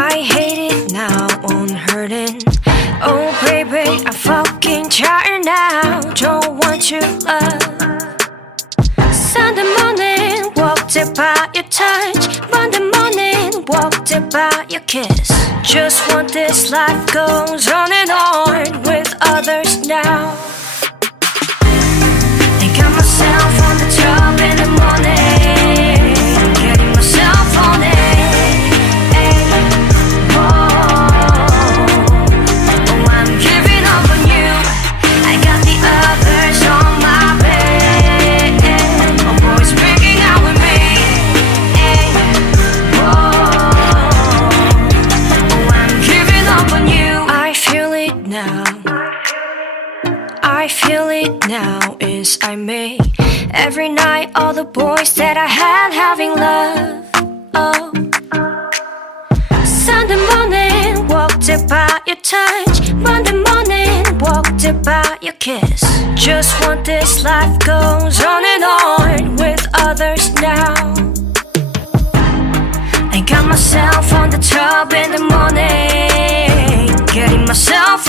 I hate it now, I'm hurting. Oh baby, I'm fucking tired now. Don't want your love. Sunday morning, walked it by your touch. Monday morning, walked it by your kiss. Just want this life goes on and on with others now. And got myself on the top in the morning, getting myself on it. I feel it now, is I may. Every night all the boys that I had having love. Oh, Sunday morning, walked it by your touch. Monday morning, walked it by your kiss. Just want this life goes on and on with others now. And got myself on the tub in the morning, getting myself